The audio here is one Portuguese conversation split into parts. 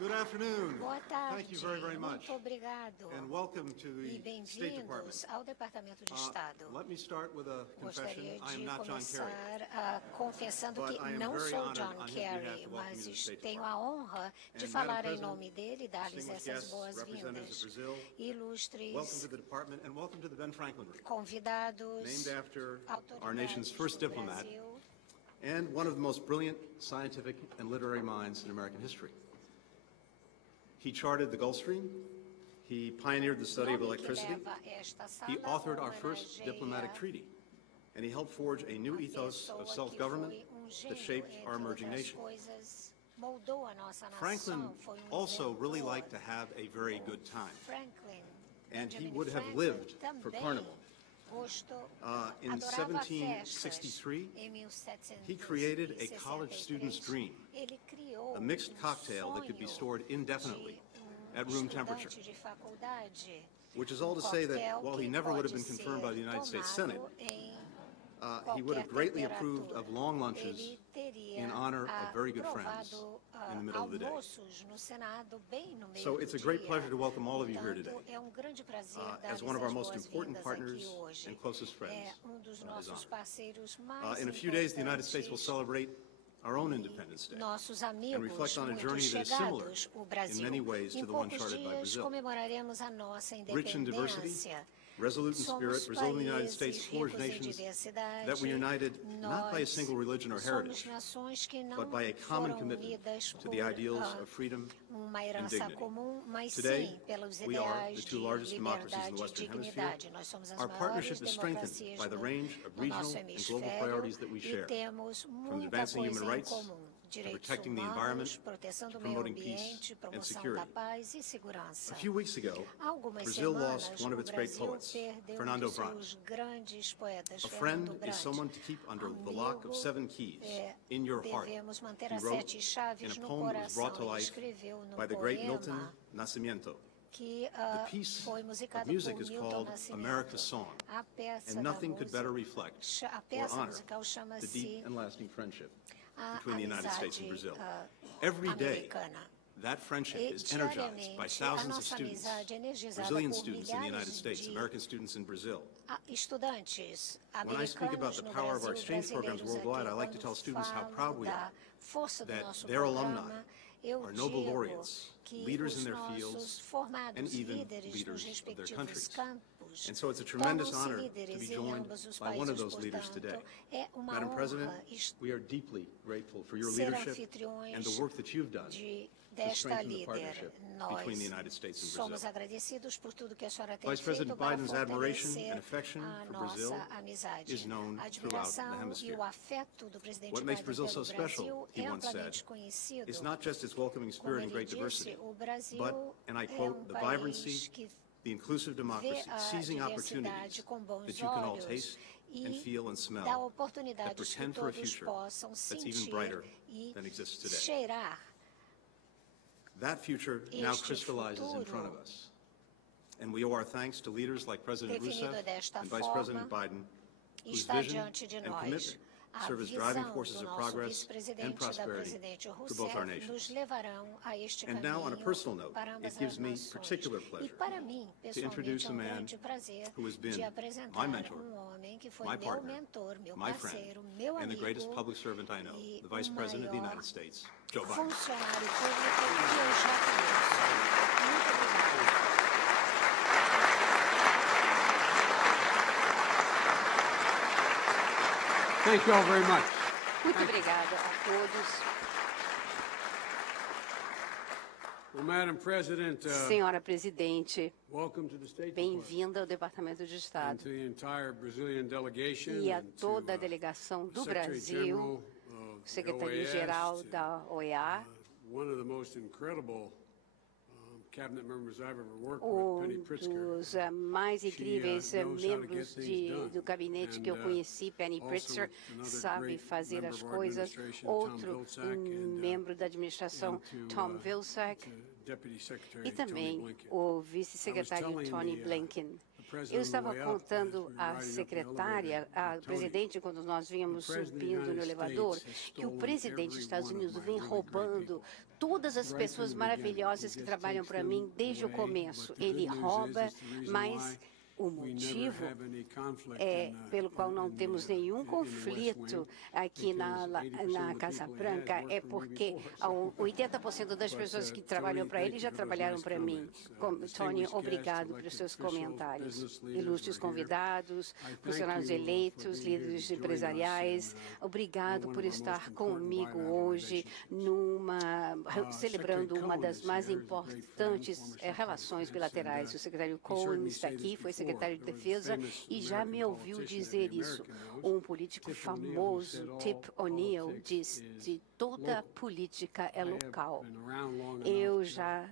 Good afternoon. Boa tarde. Thank you very much. Muito obrigado. And welcome to E the State Department. bem-vindos ao Departamento de Estado. Let me start with a confession. Gostaria I am de not John Kerry. começar confessando But que I am não very sou honored John on his behalf Kerry, to welcome you to the mas State tenho a honra de And falar Madam em nome dele e dar-lhes distinguished essas guests, representatives boas-vindas. of Brazil, welcome Ilustres to the department and welcome to the Ben Franklin Group, convidados, named after our autoridades nation's first do diplomat Brasil, and one of the most brilliant scientific and literary minds in American history. He charted the Gulf Stream. He pioneered the study of nome que electricity. leva esta sala He authored our first homenageia diplomatic treaty, and he helped forge a new a ethos pessoa of que self-government foi that shaped our entre emerging outras nation. coisas, moldou a nossa nação, Franklin foi also really inventor. liked to have a very good time, Franklin, and he Benjamin would have Franklin lived for também Carnival. In adorava 1763, festas. Em 1763, he created a college student's dream, ele criou a mixed cocktail that could be stored indefinitely at room temperature, estudante de faculdade, which is all to say that coquetel while he que never would have pode been confirmed by the United States Senate, tomado em he would have qualquer greatly approved temperatura. of long lunches Ele teria in honor of very good friends aprovado, in the middle of the day. almoços no Senado bem no meio So do it's a great dia. pleasure to welcome all of you here today, É grande prazer as dar-lhes one of our as most important boas-vindas partners aqui hoje. and closest friends É dos of his nossos honor. parceiros mais In a few days, the United States will importantes. celebrate our own Independence Day Nossos and amigos reflect on a muito journey that is similar chegados, o Brasil. in many ways Em to the one poucos charted by dias Brazil. comemoraremos a nossa Rich in diversity, independência. resolute in spirit, Somos Brazil and the United States países forged ricos em nations diversidade. that were united not by a single religion or heritage, Somos nações que não but by a common foram commitment unidas to por the ideals of freedom uma and herança dignity. comum, mas Today, sim pelos we are ideais the de two largest democracies in the liberdade e Western Hemisphere. dignidade. Nós somos as Our maiores partnership is strengthened democracias by the no range of nosso regional and global hemisfério priorities that we e share, temos from muita advancing coisa human em rights comum. to Direitos protecting the humanos, environment, proteção to do meio promoting peace ambiente, and promoção security. da paz e segurança. A few weeks ago, Algumas Brazil semanas, lost one of o its great Brasil poets, perdeu Fernando dos Brant. seus grandes poetas, A friend Fernando is Brant. someone to keep under the lock of seven keys in your heart. Devemos manter He as wrote 7 chaves in a no poem that was brought coração. to Ele life escreveu no by the great Milton poema Nascimento. que The piece foi of musicado music por is Milton called Nascimento. America's Song, A peça and da nothing could better música, reflect a or peça honor musical the chama-se deep and lasting friendship a between the United States and amizade Brazil. Every day, americana. that friendship E is energized by diariamente, a thousands of nossa students, amizade é energizada Brazilian por students in the United milhares States, de American students in Brazil. estudantes When I speak about americanos the no power of our Brasil, exchange programs brasileiros worldwide, aqui. I like to tell Quando students how falo proud we da are força do that nosso their alumni programa, eu are Nobel digo laureates, que leaders os in their nossos fields, formados and even líderes nos leaders of their respectivos countries. campos And so it's a tremendous tornam-se honor to líderes be em joined ambos os by one of países. those leaders Portanto, today. é uma Madam President, honra we are deeply grateful for your ser leadership anfitriões and the work that you've done to desta strengthen the líder. partnership between the Nós United States and somos Brazil. agradecidos por tudo que a senhora tem Vice feito President para Biden's admiration fortalecer and affection a for Brazil nossa amizade. is known A throughout the admiração e hemisphere. o afeto do presidente What makes Biden Brazil pelo so special, Brasil he é once said, amplamente conhecido. is not just its welcoming Como spirit and ele great disse, diversity, o Brasil but, and I é quote, the país vibrancy, que the inclusive vê democracy, a seizing diversidade opportunities com bons that you can all olhos taste and e feel and dá smell that oportunidades que pretend for a todos future possam that's even sentir brighter e than exists today. cheirar. That future now Este crystallizes in front of futuro us. And we owe our thanks to leaders like President definido Rousseff desta and Vice forma, President Biden, whose está vision diante de and nós. commitment A serve as driving visão forces do of nosso progress and vice-presidente e da prosperity presidente for both our Rousseff nos nations. levarão a este And now, on a caminho personal note, para ambas it gives as me nações. particular E pleasure para mim, introduce pessoalmente, é a um man grande prazer who has been de my apresentar mentor, homem que foi my meu partner, mentor, meu my parceiro, friend, meu and the greatest amigo public servant I know, e the Vice o President of the maior United States, Joe Biden. funcionário público que eu já conheço. Muito obrigada. Thank you all very much. Muito obrigada a todos. Well, Madam President, Senhora Presidente, welcome to the State Department bem-vinda ao Departamento de and Estado to the entire Brazilian delegation e a and toda a to, delegação do Secretary Brasil, General of the secretário-geral OAS, da OEA, one of the most incredible cabinet members I've ever worked with, Penny Pritzker. dos mais incríveis knows how to get membros things done. do gabinete que eu And, conheci, Penny also Pritzker, another sabe great fazer member as of our coisas. administration, Outro Tom Vilsack, and, membro da administração, and to, Tom Vilsack, to Deputy Secretary e também Tony Blinken. o vice-secretário I was telling Tony the Blinken. president Eu on the estava way up, contando as we were à riding up the secretária, elevator, à Tony, presidente, quando nós vínhamos the president of the subindo no United elevador, States has que o stolen presidente dos every Estados one of Unidos my vem really great roubando people. todas as Right pessoas from the beginning. maravilhosas He que just trabalham takes para them mim desde o away, começo. but the Ele good news rouba, is the reason mas why o we never motivo have any conflict pelo qual não temos nenhum in the West conflito Wing, aqui na because 80% na of the Casa people he has Branca, worked é for me porque before, so. 80% das But, pessoas que Tony, trabalham para ele thank já you for those trabalharam nice para mim. comments. Tony, Distinguished guests, obrigado pelos elected seus officials, comentários. business leaders Ilustres who are here. convidados, I thank funcionários you, for eleitos, being here to líderes join us empresariais, in, obrigado one por of our most estar important comigo bilateral hoje celebrando uma das mais importantes relações bilaterais. O secretário Cohen está aqui, foi secretário de Defesa e já me ouviu dizer isso. Um político famoso, Tip O'Neill, diz que toda política é local. Eu já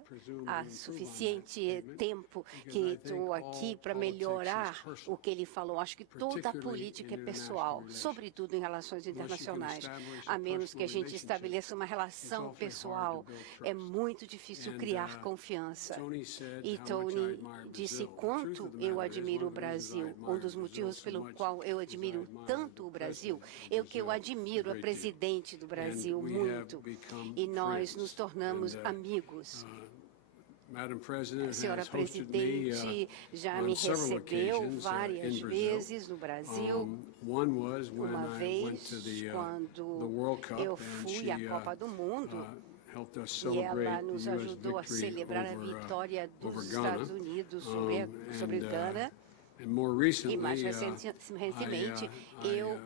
há suficiente tempo que estou aqui para melhorar o que ele falou. Acho que toda a política é pessoal, sobretudo em relações internacionais. A menos que a gente estabeleça uma relação pessoal, é muito difícil criar confiança. E Tony disse quanto eu admiro o Brasil. Um dos motivos pelo qual eu admiro tanto o Brasil é que eu admiro a presidente do Brasil muito. E nós nos tornamos amigos. A senhora presidente já me recebeu várias vezes no Brasil. Uma vez, quando eu fui à Copa do Mundo, e ela nos ajudou a celebrar a vitória dos Estados Unidos sobre Gana. E mais recentemente, eu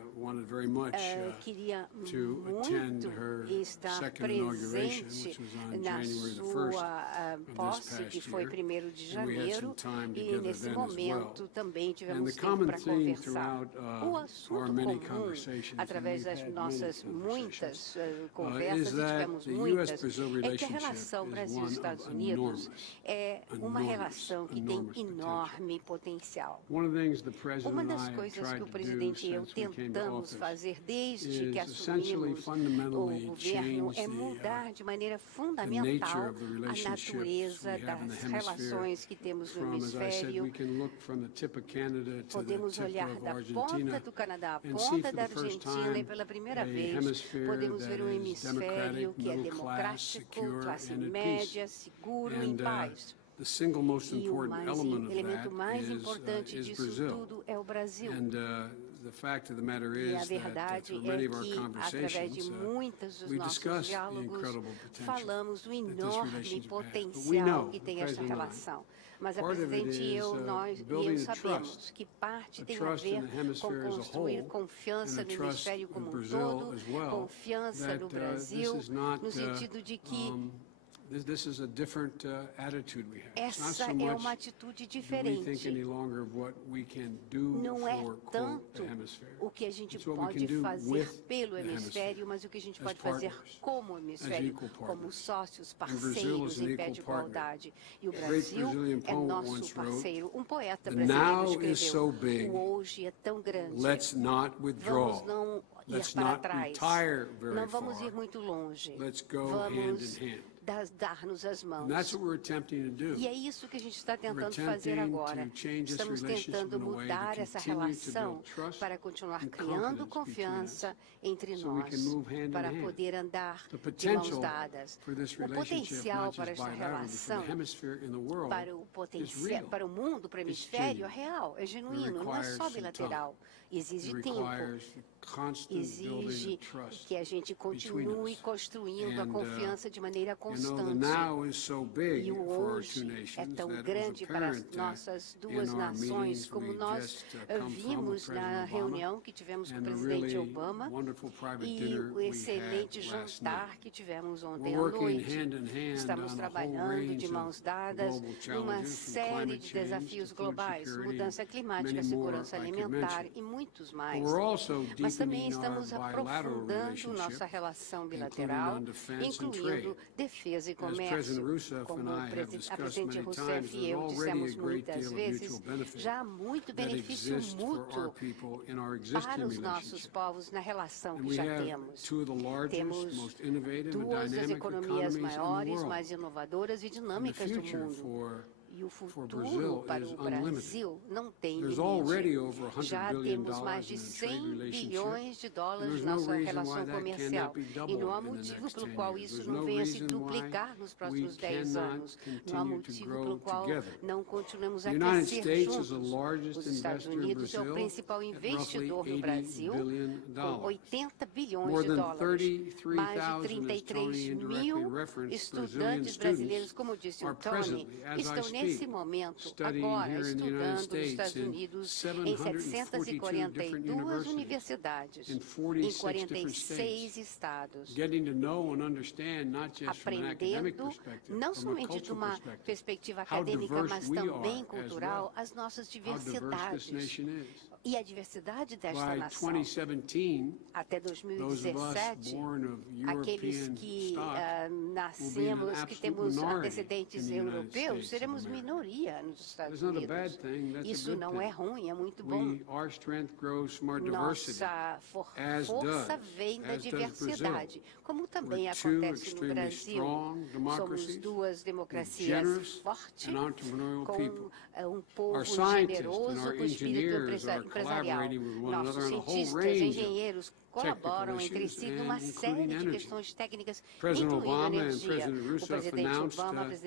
queria muito estar presente na sua posse, que foi 1º de janeiro, e nesse momento também tivemos tempo para conversar. O assunto comum, através das nossas muitas conversas, e tivemos muitas, é que a relação Brasil-Estados Unidos é uma relação que tem enorme potencial. Uma das coisas que o presidente e eu tentamos fazer desde que assumimos o governo é mudar de maneira fundamental a natureza das relações que temos no hemisfério. Podemos olhar da ponta do Canadá à ponta da Argentina e pela primeira vez podemos ver um hemisfério que é democrático, classe média, seguro e em paz. E o elemento mais importante disso tudo é o Brasil. E a verdade é que, através de muitos dos nossos diálogos, falamos do enorme potencial que tem esta relação. Mas a presidente e eu sabemos que parte tem a ver com construir confiança no hemisfério como um todo, confiança no Brasil, no sentido de que essa é uma atitude diferente. Não é tanto o que a gente pode fazer pelo hemisfério, mas o que a gente pode fazer como hemisfério, como sócios, parceiros em pé de igualdade. E o Brasil é nosso parceiro. Um poeta brasileiro escreveu: o hoje é tão grande. Vamos não ir para trás. Não vamos ir muito longe. Vamos dar-nos as mãos. E é isso que a gente está tentando fazer agora. Estamos tentando mudar essa relação para continuar criando confiança entre nós, para poder andar de mãos dadas. O potencial para esta relação, para o mundo, para o hemisfério, é real, é genuíno, não é só bilateral. Exige tempo, exige que a gente continue construindo a confiança de maneira constante. E o hoje é tão grande para as nossas duas nações, como nós vimos na reunião que tivemos com o presidente Obama e o excelente jantar que tivemos ontem à noite. Estamos trabalhando de mãos dadas numa série de desafios globais, mudança climática, segurança alimentar e muitos mais. Mas também estamos aprofundando nossa relação bilateral, incluindo defesa e comércio. Como a presidente Rousseff e eu dissemos muitas vezes, já há muito benefício mútuo para os nossos povos na relação que já temos. Temos duas das economias maiores, mais inovadoras e dinâmicas do mundo. E o for futuro Brazil para is o unlimited. Brasil não tem There's already over limite. $100 Já billion temos mais de in a trade 100 relationship, bilhões de and dólares there's na no nossa reason relação why that comercial. cannot be E doubled não há in the motivo next pelo 10 qual years. isso There's não no venha se reason duplicar nos why próximos we 10 cannot anos. Não há continue to motivo grow pelo qual together. não continuemos The a United crescer States is the juntos. largest Os Estados investor in Unidos é o Brazil principal at roughly investidor no $80 Brasil, billion. com 80 bilhões More de than dólares. Mais de 33,000, as Tony 33 indirectly mil referenced, Brazilian estudantes brasileiros, students como disse o are Tony, presently, as I estão nesse speak, momento, studying agora, here in the United estudando nos States Estados in Unidos em 742 different 742 universities universidades, in em 46 different 46 states, estados, getting to know and understand not just from an academic aprendendo perspective, não from a somente de cultural uma perspective, perspectiva how acadêmica, diverse mas we também are cultural, as well, as nossas how diverse this diversidades nation is. e a diversidade desta By nação. 2017, Até those of us 2017, born of aqueles European que stock nascemos, que absolute temos minority antecedentes in the United europeus, States of seremos America. minoria nos Estados That's not a bad Unidos. thing, that's a Isso good não é thing. ruim, é muito bom. Our strength grows from our diversity, Nossa as força does- vem da as does Brazil. diversidade, como também We're two acontece no extremely Brasil. strong Somos democracies, duas with democracias generous fortes, and entrepreneurial com people. um povo Our scientists and generoso, our com espírito engineers are empresarial. collaborating with one Nossos another on a whole cientistas, range of engenheiros colaboram entre issues, si numa and série including de energy. questões técnicas, President incluindo Obama and energia. President O Rousseff presidente announced Obama, a today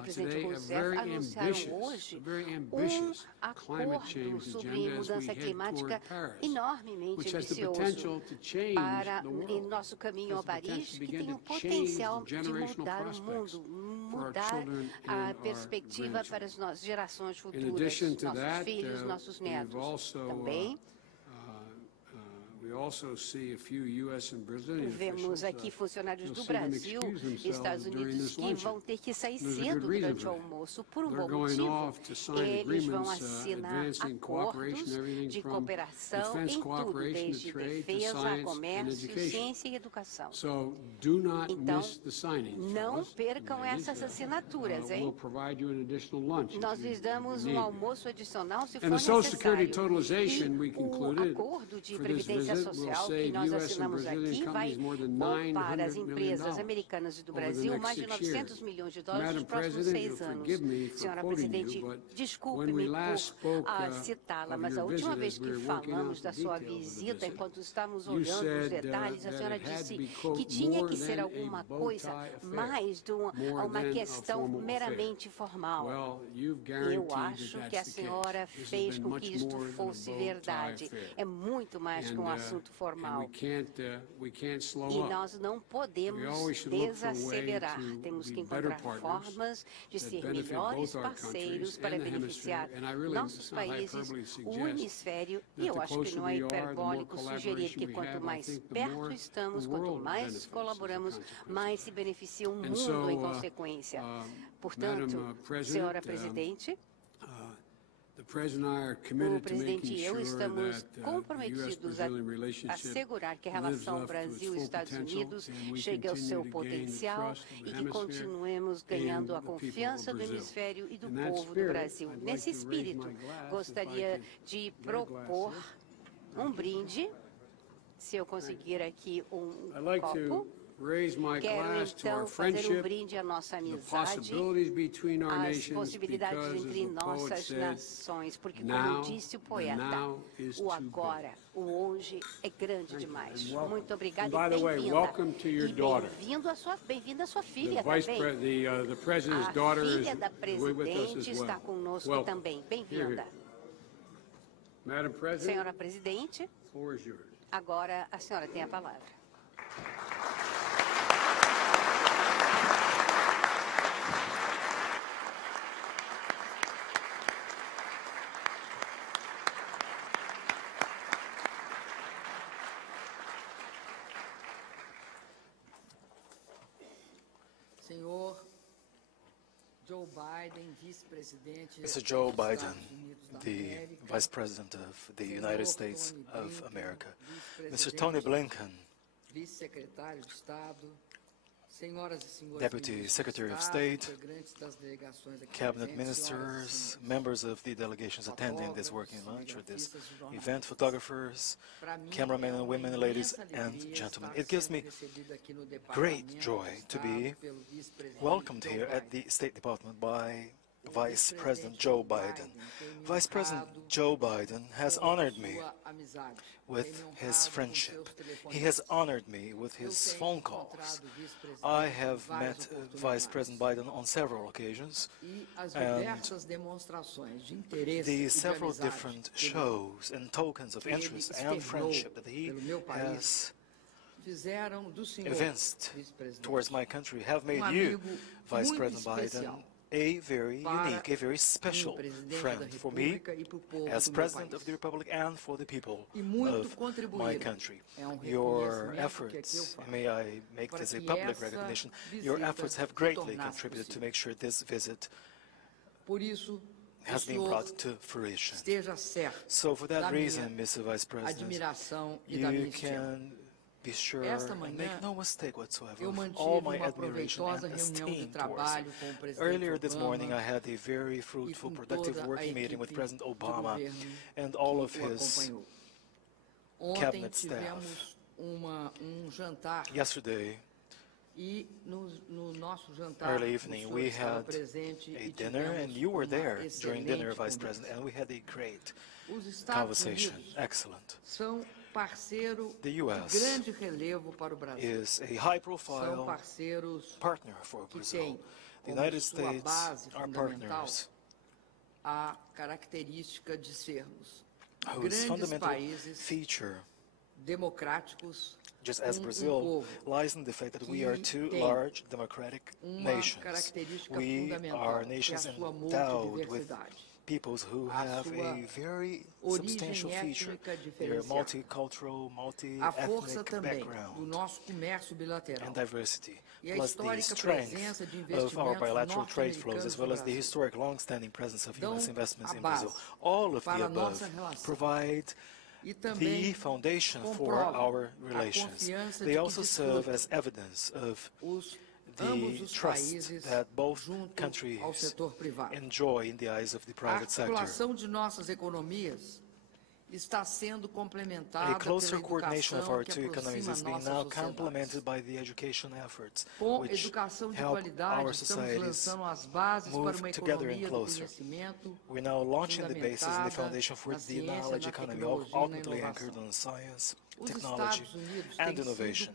presidente a Rousseff very anunciaram ambitious, hoje very ambitious climate acordo change sobre agenda as we mudança head climática toward Paris, enormemente which has the ambicioso potential to change para the em world, nosso caminho has ao the potential Paris, to que begin tem o to change potencial the de generational mudar o prospects mundo, for our mudar children and a our perspectiva grandchildren. para as nossas gerações In futuras, addition to nossos that, filhos, nossos we've netos. also, Também we also see a few U.S. and Brazilian vemos officials, aqui funcionários you'll do see them Brasil excuse e Estados themselves during Unidos this que luncheon. vão ter que sair There's a cedo good reason durante o for that. almoço por um They're bom going motivo. off to sign Eles vão agreements, assinar advancing cooperation, acordos everything de from cooperação defense em tudo, cooperation to desde trade to defesa, science and comércio, education. ciência e educação. So do not Então, miss the signings, não fellas, percam ladies. essas assinaturas, We'll hein? provide you an additional lunch if Nós you lhes damos need. almoço adicional se for And the Social Security necessário. totalization we E o concluded acordo de for this previdência visit will social que save nós U.S. and assinamos Brazilian aqui vai companies more than poupar as $900 million empresas americanas e do over the Brasil next mais de 6 900 years. milhões de dólares Madam nos próximos President, 6 you'll anos. forgive me for Senhora quoting Presidente, you, but desculpe-me when we last por spoke, citá-la, of mas a your última visit, vez as que we were working falamos out the da sua details of the visita, visit, enquanto estávamos you olhando os said, detalhes, a that senhora it had to disse be, quote, que tinha more que ser than a alguma bow coisa tie affair, mais de uma more than a questão formal meramente formal. Well, you've Eu guaranteed acho that que a that's the senhora case. This has fez been com much que isto more than a fosse bow tie verdade. affair. É muito mais que um assunto formal. We can't slow E up. nós não We podemos always should look for a way desacelerar. to Temos be que better encontrar partners formas de that ser benefit melhores both our parceiros countries para and the beneficiar hemisphere. And I really, nossos it's not países, hyperbole to o suggest hemisfério, e that eu the acho que closer não é we are, the more hiperbólico sugerir que collaboration we quanto have, I mais think the perto more estamos, the quanto world mais benefits as a colaboramos, consequence. mais se beneficia o And mundo so, em consequência. Portanto, Madam President, senhora Presidente, the President and I are o committed to presidente making e eu sure estamos that the comprometidos a U.S.-Brazilian relationship assegurar que a lives relação up to its full Brasil-Estados potential, Unidos and we chegue ao seu continue to gain the potencial trust of e the que hemisphere continuemos and ganhando a the people of confiança do Brazil. hemisfério e do In that povo do spirit, Brasil. I'd like Nesse to raise espírito, my glass, gostaria if I can de get a glass propor here. um brinde, se eu conseguir aqui I'd like copo. to raise my Quero glass to our então fazer um friendship, brinde à nossa the amizade, possibilities between our as nations, possibilidades because, as entre the poet nossas said, nações, porque como now, disse o the poeta, now is o too agora, o hoje é grande demais. And welcome. Muito obrigada And by e the way, bem-vinda. welcome to your daughter. Bem-vinda a sua The filha vice também. the president's A daughter is filha da with us presidente as está well. conosco Welcome. também. Here, Bem-vinda. here. Madam President, Senhora Presidente, the floor is yours. agora a senhora tem a palavra. Senhor Joe Biden, vice-presidente. Mr. Joe dos Biden, Estados Unidos da the América, Vice President of the Senhor United States Tony of Blinken, America, Mr. vice-presidente, Tony Blinken, vice-secretário de Estado, senhoras e senhores Deputy ministros de Secretary of Estado, State, integrantes das delegações aqui Cabinet presentes, senhoras e Ministers, senhores. members of the delegations attending this working lunch or this event, photographers, Para mim, cameramen é and uma women, ladies imensa and alegria gentlemen. estar It gives sendo me recebido aqui no great Departamento joy de to Estado be pelo vice-presidente welcomed Joe here at Biden. the State Department by Vice President Joe Biden. Vice President Joe Biden has honored me with his friendship. He has honored me with his phone calls. I have met Vice President Biden on several occasions, and the several different shows and tokens of interest and friendship that he has evinced towards my country have made you, Vice President Biden, a very unique, a very special friend for me as President of the Republic and for the people of my country. Your efforts, may I make this a public recognition, your efforts have greatly contributed to make sure this visit has been brought to fruition. So for that reason, Mr. Vice President, you can be sure and make no mistake whatsoever of all my admiration and esteem towards you. Earlier this morning, I had a very fruitful, productive working meeting with President Obama and all of his cabinet staff. Yesterday, early evening, we had a dinner, and you were there during dinner, Vice President, and we had a great conversation. Excellent. The U.S. is a high-profile partner for Brazil. The United States are partners whose fundamental feature, just as Brazil, lies in the fact that we are two large democratic nations. We are nations endowed with peoples who have a very substantial feature, their multicultural, multi-ethnic background and diversity, plus the strength of our bilateral trade flows, as well as the historic long-standing presence of U.S. investments in Brazil. All of the above provide the foundation for our relations. They also serve as evidence of the trust that both countries enjoy in the eyes of the private sector. A closer coordination of our two economies is being now complemented by the education efforts, which help our societies move together and closer. We're now launching the basis and the foundation for the knowledge economy, ultimately anchored on science, technology, and innovation.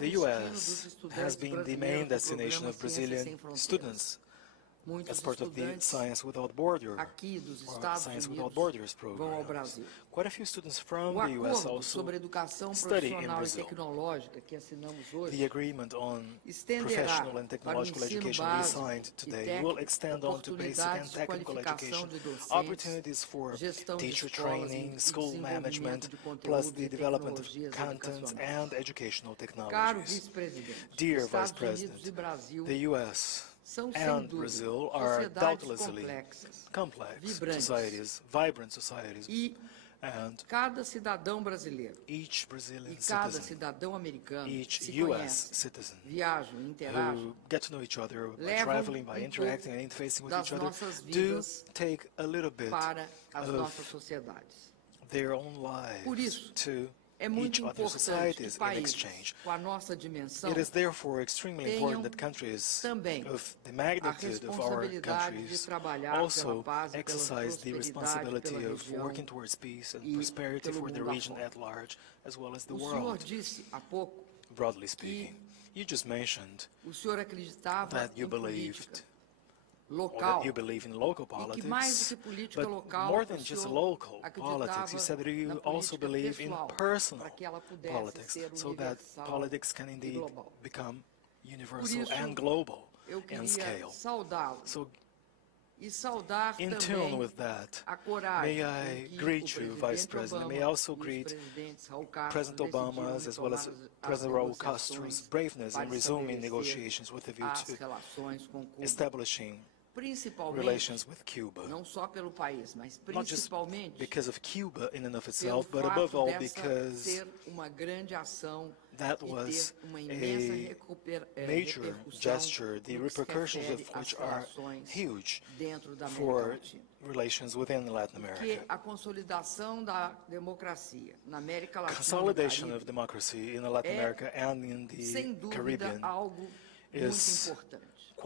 The U.S. has been the main destination of Brazilian students as part of the Science Without Borders programs. Quite a few students from the U.S. also study in Brazil. The agreement on professional and technological education we signed today will extend on to basic and technical education, opportunities for teacher training, school management, plus the development of content and educational technologies. Dear Vice President, the U.S. and Brazil are doubtlessly complex societies, vibrant societies, and each Brazilian citizen, each U.S. citizen who get to know each other by traveling, by interacting and interfacing with each other, do take a little bit of their own lives to each other's societies in exchange. It is therefore extremely important that countries of the magnitude of our countries also exercise the responsibility of working towards peace and prosperity for the region at large, as well as the world, broadly speaking. You just mentioned that you believed or that you believe in local politics, but more than just local politics, you said that you also believe in personal politics, so that politics can indeed become universal and global in scale. So, in tune with that, may I greet you, Vice President. May I also greet President Obama's as well as President Raul Castro's braveness in resuming negotiations with a view to establishing relations with Cuba, not just because of Cuba in and of itself, but above all because that was a major gesture, the repercussions of which are huge for relations within Latin America. Consolidation of democracy in Latin America and in the Caribbean is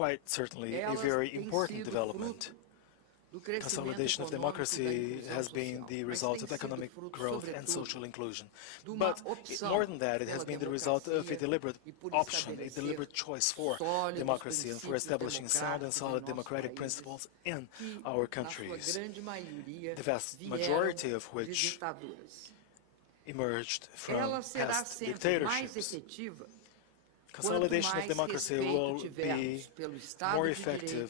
quite certainly a very important development. Consolidation of democracy has been the result of economic growth and social inclusion. But more than that, it has been the result of a deliberate option, a deliberate choice for democracy and for establishing sound and solid democratic principles in our countries, the vast majority of which emerged from past dictatorships. Consolidation of democracy will be more effective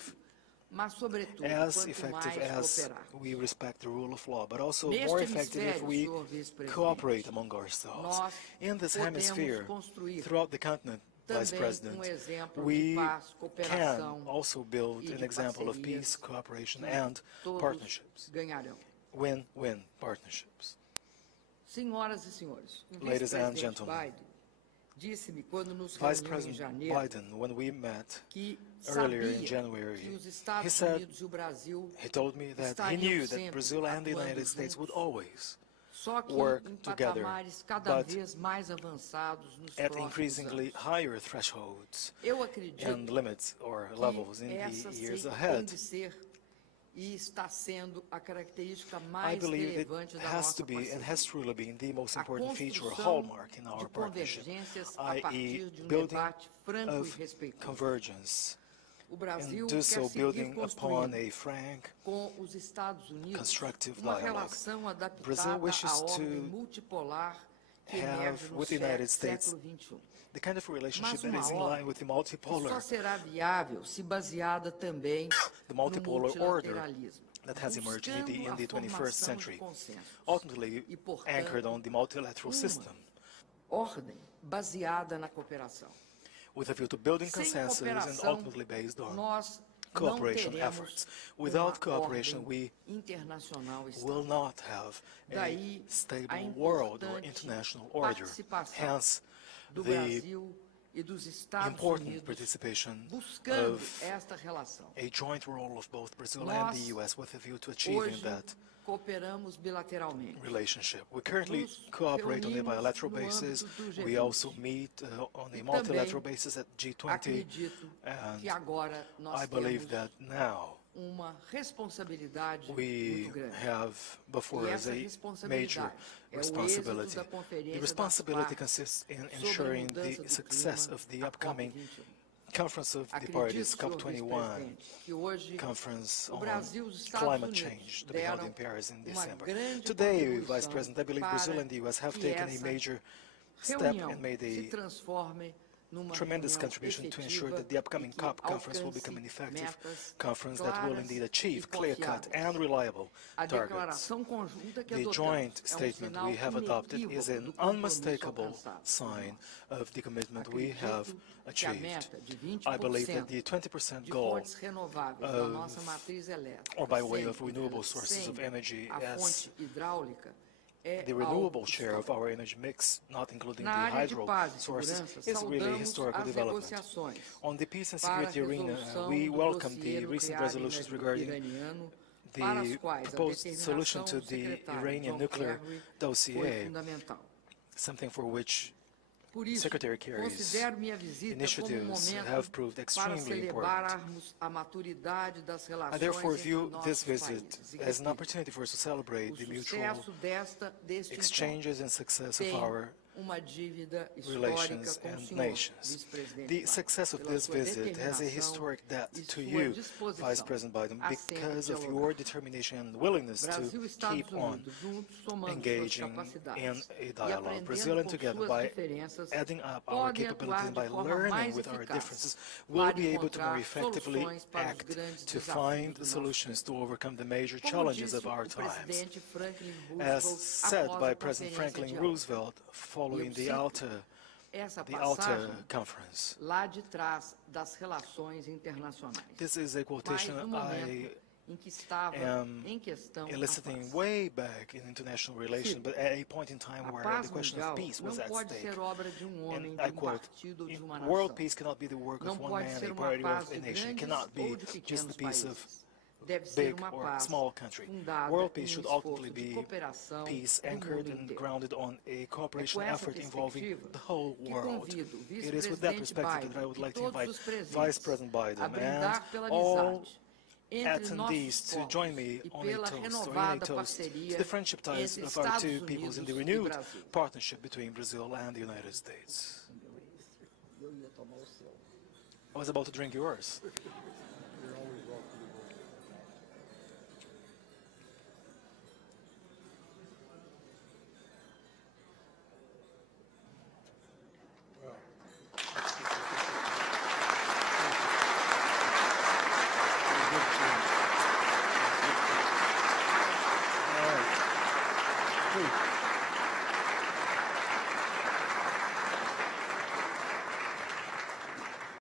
as we respect the rule of law, but also more effective if we cooperate among ourselves. In this hemisphere, throughout the continent, Vice President, we can also build an example of peace, cooperation, and partnerships. Win-win partnerships. Ladies and gentlemen, Vice President Biden, when we met earlier in January, he told me that he knew that Brazil and the United States would always work together, but at increasingly higher thresholds and limits or levels in the years ahead. I believe it has to be and has truly been the most important feature or hallmark in our partnership, i.e. building of convergence, and do so building upon a frank, constructive dialogue. Brazil wishes to have with the United States the kind of relationship that is in line with the multipolar order that has emerged in the 21st century, ultimately anchored on the multilateral system, with a view to building consensus and ultimately based on cooperation efforts. Without cooperation, we will not have a stable world or international order. Hence, the important participation of a joint role of both Brazil and the U.S. with a view to achieving that relationship. We currently cooperate on a bilateral basis. We also meet on a multilateral basis at G20, and I believe that now we have before us a major responsibility. The responsibility consists in ensuring the success of the upcoming Conference of the Parties, COP21, Conference on Climate Change, to be held in Paris in December. Today, Vice President, I believe Brazil and the U.S. have taken a major step and made a tremendous contribution to ensure that the upcoming COP conference will become an effective conference that will indeed achieve clear-cut and reliable targets. The joint statement we have adopted is an unmistakable sign of the commitment we have achieved. I believe that the 20% goal or by way of renewable sources of energy as the renewable share of our energy mix, not including the hydro sources, is really a historical development. On the peace and security arena, we welcome the recent resolutions regarding the proposed solution to the Iranian nuclear dossier, something for which Secretary Kerry's initiatives have proved extremely important. I therefore view this visit as an opportunity for us to celebrate the mutual exchanges and success of our relations and nations. The success of this visit has a historic debt to you, Vice President Biden, because of your determination and willingness to keep on engaging in a dialogue. Brazil and together, by adding up our capabilities and by learning with our differences, will be able to more effectively act to find solutions to overcome the major challenges of our times. As said by President Franklin Roosevelt, following the Alta Conference. This is a quotation I am eliciting way back in international relations, but at a point in time where the question of peace was at stake. And I quote, "World peace cannot be the work of one man, a party, or a nation. It cannot be just the peace of big or small country. World peace should ultimately be peace anchored and grounded on a cooperation effort involving the whole world. It is with that perspective that I would like to invite Vice President Biden and all attendees to join me on a toast, or in a toast to the friendship ties of our two peoples in the renewed partnership between Brazil and the United States. I was about to drink yours. All right. Please.